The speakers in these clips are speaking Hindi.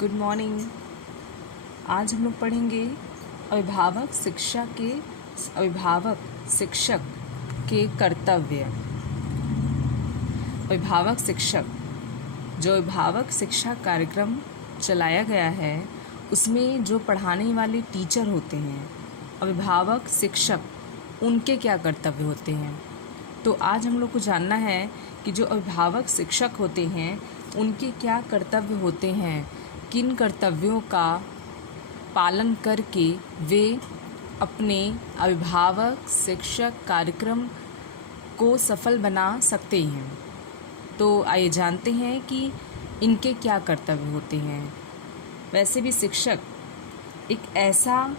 Good morning. आज हम लोग पढ़ेंगे अभिभावक शिक्षक के कर्तव्य। अभिभावक शिक्षक जो अभिभावक शिक्षा कार्यक्रम चलाया गया है उसमें जो पढ़ाने वाले टीचर होते हैं, अभिभावक शिक्षक, उनके क्या कर्तव्य होते हैं। तो आज हम लोग को जानना है कि जो अभिभावक शिक्षक होते हैं उनके क्या कर्तव्य होते हैं, किन कर्तव्यों का पालन करके वे अपने अभिभावक शिक्षक कार्यक्रम को सफल बना सकते हैं। तो आइए जानते हैं कि इनके क्या कर्तव्य होते हैं। वैसे भी शिक्षक एक ऐसा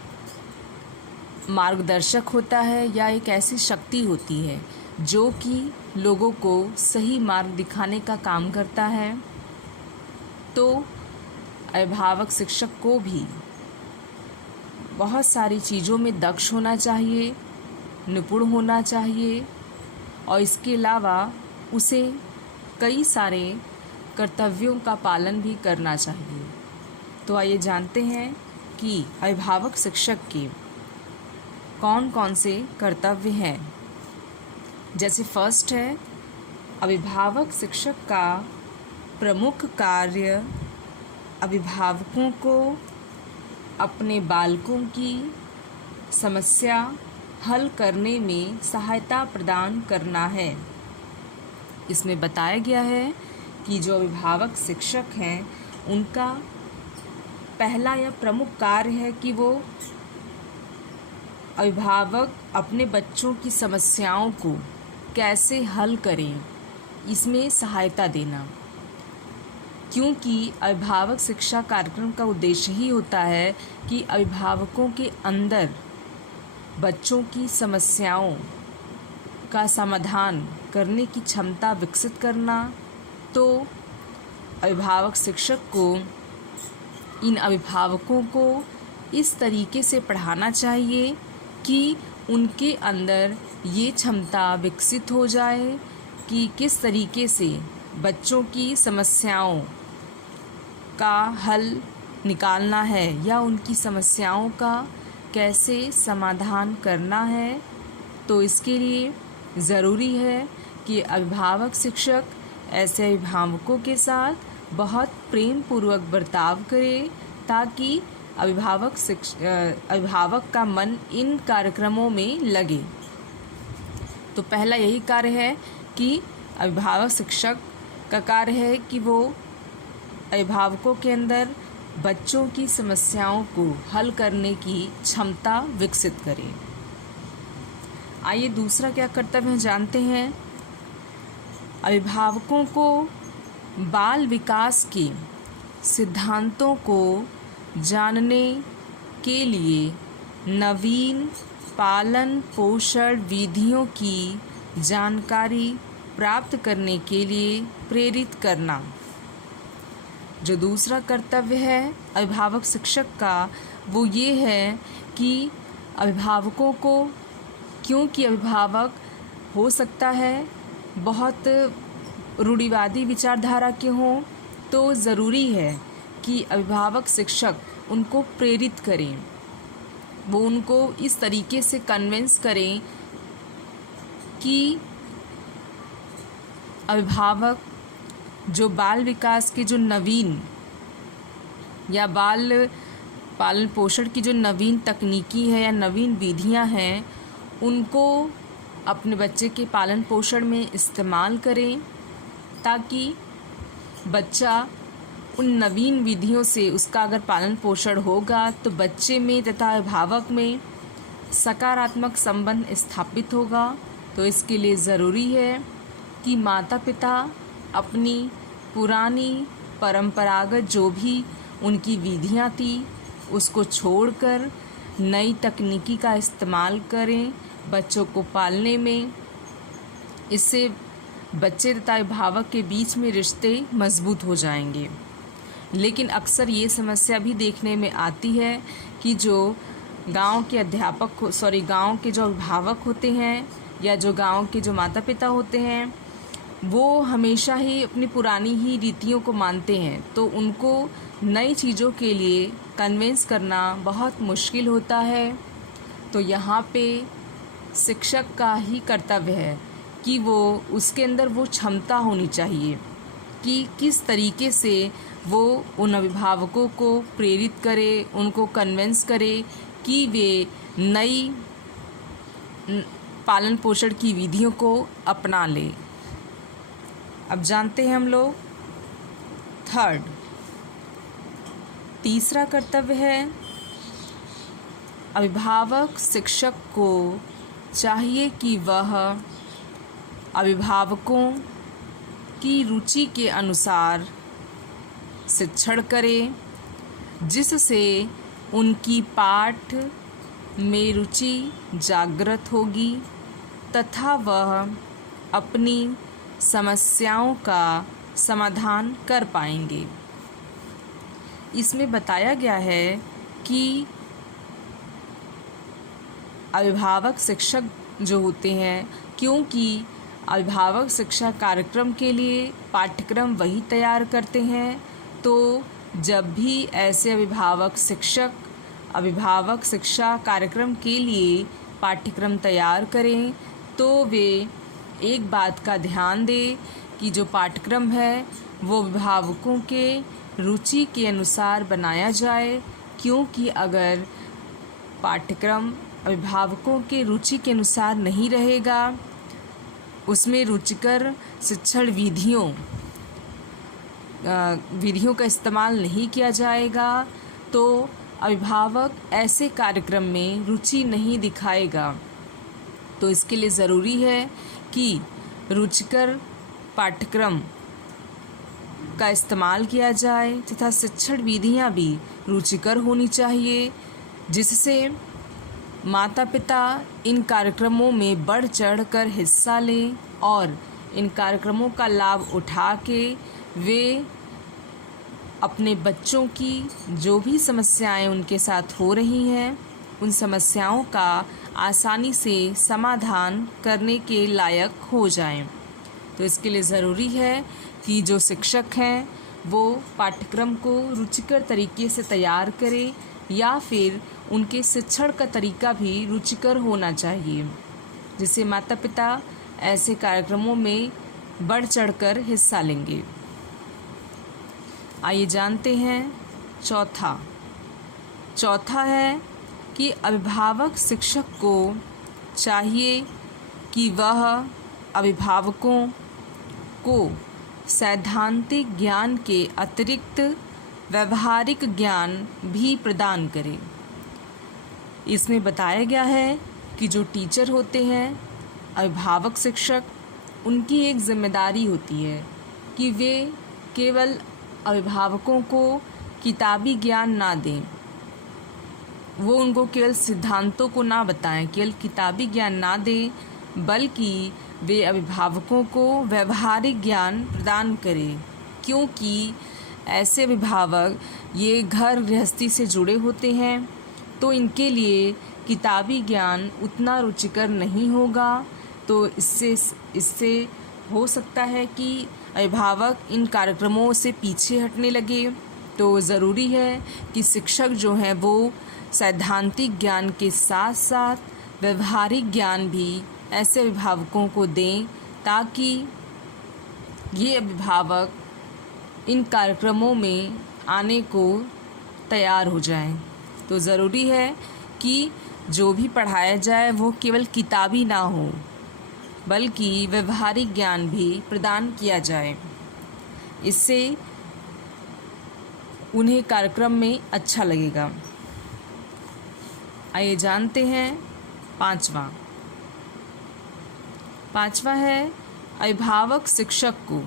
मार्गदर्शक होता है या एक ऐसी शक्ति होती है जो कि लोगों को सही मार्ग दिखाने का काम करता है। तो अभिभावक शिक्षक को भी बहुत सारी चीज़ों में दक्ष होना चाहिए, निपुण होना चाहिए और इसके अलावा उसे कई सारे कर्तव्यों का पालन भी करना चाहिए। तो आइए जानते हैं कि अभिभावक शिक्षक के कौन कौन से कर्तव्य हैं। जैसे फर्स्ट है, अभिभावक शिक्षक का प्रमुख कार्य अभिभावकों को अपने बालकों की समस्या हल करने में सहायता प्रदान करना है। इसमें बताया गया है कि जो अभिभावक शिक्षक हैं उनका पहला या प्रमुख कार्य है कि वो अभिभावक अपने बच्चों की समस्याओं को कैसे हल करें, इसमें सहायता देना। क्योंकि अभिभावक शिक्षा कार्यक्रम का उद्देश्य ही होता है कि अभिभावकों के अंदर बच्चों की समस्याओं का समाधान करने की क्षमता विकसित करना। तो अभिभावक शिक्षक को इन अभिभावकों को इस तरीके से पढ़ाना चाहिए कि उनके अंदर ये क्षमता विकसित हो जाए कि किस तरीके से बच्चों की समस्याओं का हल निकालना है या उनकी समस्याओं का कैसे समाधान करना है। तो इसके लिए ज़रूरी है कि अभिभावक शिक्षक ऐसे अभिभावकों के साथ बहुत प्रेम पूर्वक बर्ताव करे ताकि अभिभावक का मन इन कार्यक्रमों में लगे। तो पहला यही कार्य है कि अभिभावक शिक्षक का कार्य है कि वो अभिभावकों के अंदर बच्चों की समस्याओं को हल करने की क्षमता विकसित करें। आइए दूसरा क्या कर्तव्य है जानते हैं। अभिभावकों को बाल विकास के सिद्धांतों को जानने के लिए नवीन पालन पोषण विधियों की जानकारी प्राप्त करने के लिए प्रेरित करना। जो दूसरा कर्तव्य है अभिभावक शिक्षक का वो ये है कि अभिभावकों को, क्योंकि अभिभावक हो सकता है बहुत रूढ़िवादी विचारधारा के हों, तो ज़रूरी है कि अभिभावक शिक्षक उनको प्रेरित करें, वो उनको इस तरीके से कन्विंस करें कि अभिभावक जो बाल विकास के जो नवीन या बाल पालन पोषण की जो नवीन तकनीकी है या नवीन विधियां हैं उनको अपने बच्चे के पालन पोषण में इस्तेमाल करें ताकि बच्चा उन नवीन विधियों से उसका अगर पालन पोषण होगा तो बच्चे में तथा अभिभावक में सकारात्मक संबंध स्थापित होगा। तो इसके लिए ज़रूरी है कि माता पिता अपनी पुरानी परंपरागत जो भी उनकी विधियां थी उसको छोड़कर नई तकनीकी का इस्तेमाल करें बच्चों को पालने में। इससे बच्चे तथा अभिभावक के बीच में रिश्ते मजबूत हो जाएंगे। लेकिन अक्सर ये समस्या भी देखने में आती है कि जो गांव के गांव के जो अभिभावक होते हैं या जो गांव के जो माता पिता होते हैं वो हमेशा ही अपनी पुरानी ही रीतियों को मानते हैं, तो उनको नई चीज़ों के लिए कन्विंस करना बहुत मुश्किल होता है। तो यहाँ पे शिक्षक का ही कर्तव्य है कि वो उसके अंदर वो क्षमता होनी चाहिए कि किस तरीके से वो उन अभिभावकों को प्रेरित करे, उनको कन्विंस करे कि वे नई पालन पोषण की विधियों को अपना ले। अब जानते हैं हम लोग तीसरा कर्तव्य है, अभिभावक शिक्षक को चाहिए कि वह अभिभावकों की रुचि के अनुसार शिक्षण करे, जिससे उनकी पाठ में रुचि जागृत होगी तथा वह अपनी समस्याओं का समाधान कर पाएंगे। इसमें बताया गया है कि अभिभावक शिक्षक जो होते हैं, क्योंकि अभिभावक शिक्षा कार्यक्रम के लिए पाठ्यक्रम वही तैयार करते हैं, तो जब भी ऐसे अभिभावक शिक्षा कार्यक्रम के लिए पाठ्यक्रम तैयार करें, तो वे एक बात का ध्यान दें कि जो पाठ्यक्रम है वो अभिभावकों के रुचि के अनुसार बनाया जाए, क्योंकि अगर पाठ्यक्रम अभिभावकों के रुचि के अनुसार नहीं रहेगा, उसमें रुचिकर शिक्षण विधियों का इस्तेमाल नहीं किया जाएगा, तो अभिभावक ऐसे कार्यक्रम में रुचि नहीं दिखाएगा। तो इसके लिए ज़रूरी है कि रुचिकर पाठ्यक्रम का इस्तेमाल किया जाए तथा शिक्षण विधियाँ भी रुचिकर होनी चाहिए, जिससे माता पिता इन कार्यक्रमों में बढ़ चढ़ कर हिस्सा लें और इन कार्यक्रमों का लाभ उठा के वे अपने बच्चों की जो भी समस्याएं उनके साथ हो रही हैं, उन समस्याओं का आसानी से समाधान करने के लायक हो जाएं। तो इसके लिए ज़रूरी है कि जो शिक्षक हैं वो पाठ्यक्रम को रुचिकर तरीके से तैयार करें, या फिर उनके शिक्षण का तरीका भी रुचिकर होना चाहिए, जिससे माता पिता ऐसे कार्यक्रमों में बढ़ चढ़कर हिस्सा लेंगे। आइए जानते हैं चौथा है कि अभिभावक शिक्षक को चाहिए कि वह अभिभावकों को सैद्धांतिक ज्ञान के अतिरिक्त व्यावहारिक ज्ञान भी प्रदान करे। इसमें बताया गया है कि जो टीचर होते हैं, अभिभावक शिक्षक, उनकी एक जिम्मेदारी होती है कि वे केवल अभिभावकों को किताबी ज्ञान ना दें, वो उनको केवल सिद्धांतों को ना बताएं, केवल किताबी ज्ञान ना दें, बल्कि वे अभिभावकों को व्यावहारिक ज्ञान प्रदान करें, क्योंकि ऐसे अभिभावक ये घर गृहस्थी से जुड़े होते हैं, तो इनके लिए किताबी ज्ञान उतना रुचिकर नहीं होगा। तो इससे हो सकता है कि अभिभावक इन कार्यक्रमों से पीछे हटने लगे। तो ज़रूरी है कि शिक्षक जो हैं वो सैद्धांतिक ज्ञान के साथ साथ व्यावहारिक ज्ञान भी ऐसे अभिभावकों को दें, ताकि ये अभिभावक इन कार्यक्रमों में आने को तैयार हो जाएं। तो ज़रूरी है कि जो भी पढ़ाया जाए वो केवल किताबी ना हो, बल्कि व्यावहारिक ज्ञान भी प्रदान किया जाए। इससे उन्हें कार्यक्रम में अच्छा लगेगा। आइए जानते हैं पांचवा है अभिभावक शिक्षक को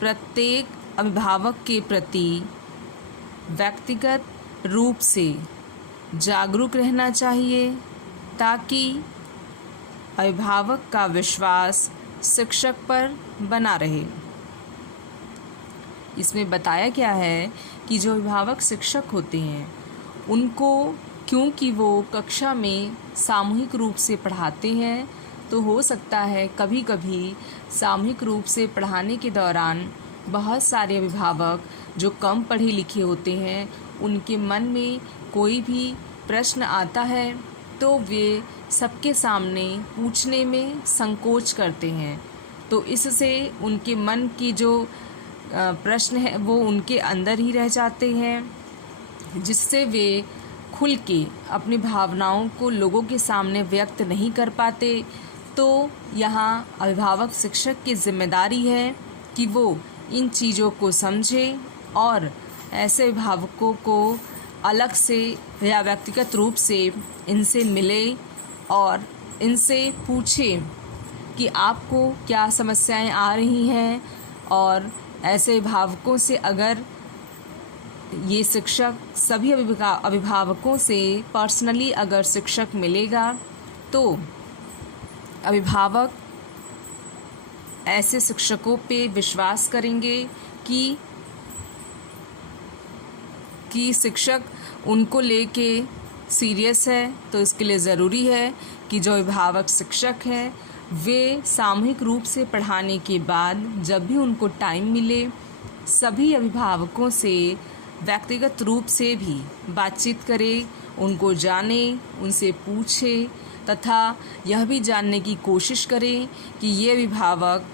प्रत्येक अभिभावक के प्रति व्यक्तिगत रूप से जागरूक रहना चाहिए, ताकि अभिभावक का विश्वास शिक्षक पर बना रहे। इसमें बताया गया है कि जो अभिभावक शिक्षक होते हैं उनको, क्योंकि वो कक्षा में सामूहिक रूप से पढ़ाते हैं, तो हो सकता है कभी कभी सामूहिक रूप से पढ़ाने के दौरान बहुत सारे अभिभावक जो कम पढ़े लिखे होते हैं, उनके मन में कोई भी प्रश्न आता है तो वे सबके सामने पूछने में संकोच करते हैं। तो इससे उनके मन की जो प्रश्न है वो उनके अंदर ही रह जाते हैं, जिससे वे खुल के अपनी भावनाओं को लोगों के सामने व्यक्त नहीं कर पाते। तो यहाँ अभिभावक शिक्षक की जिम्मेदारी है कि वो इन चीज़ों को समझे और ऐसे अभिभावकों को अलग से या व्यक्तिगत रूप से इनसे मिले और इनसे पूछे कि आपको क्या समस्याएं आ रही हैं। और ऐसे अभिभावकों से अगर ये शिक्षक सभी अभिभावकों से पर्सनली अगर शिक्षक मिलेगा तो अभिभावक ऐसे शिक्षकों पे विश्वास करेंगे कि शिक्षक उनको लेके सीरियस है। तो इसके लिए ज़रूरी है कि जो अभिभावक शिक्षक है वे सामूहिक रूप से पढ़ाने के बाद जब भी उनको टाइम मिले सभी अभिभावकों से व्यक्तिगत रूप से भी बातचीत करें, उनको जाने, उनसे पूछे तथा यह भी जानने की कोशिश करें कि ये अभिभावक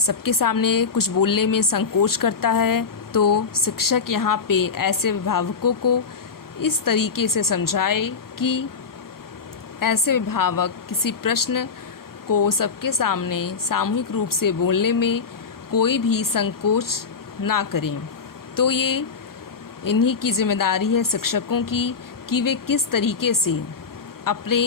सबके सामने कुछ बोलने में संकोच करता है। तो शिक्षक यहाँ पे ऐसे अभिभावकों को इस तरीके से समझाए कि ऐसे अभिभावक किसी प्रश्न को सबके सामने सामूहिक रूप से बोलने में कोई भी संकोच ना करें। तो ये इन्हीं की जिम्मेदारी है शिक्षकों की कि वे किस तरीके से अपने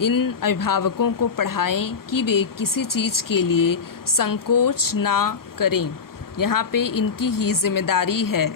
इन अभिभावकों को पढ़ाएं कि वे किसी चीज़ के लिए संकोच ना करें। यहाँ पे इनकी ही जिम्मेदारी है।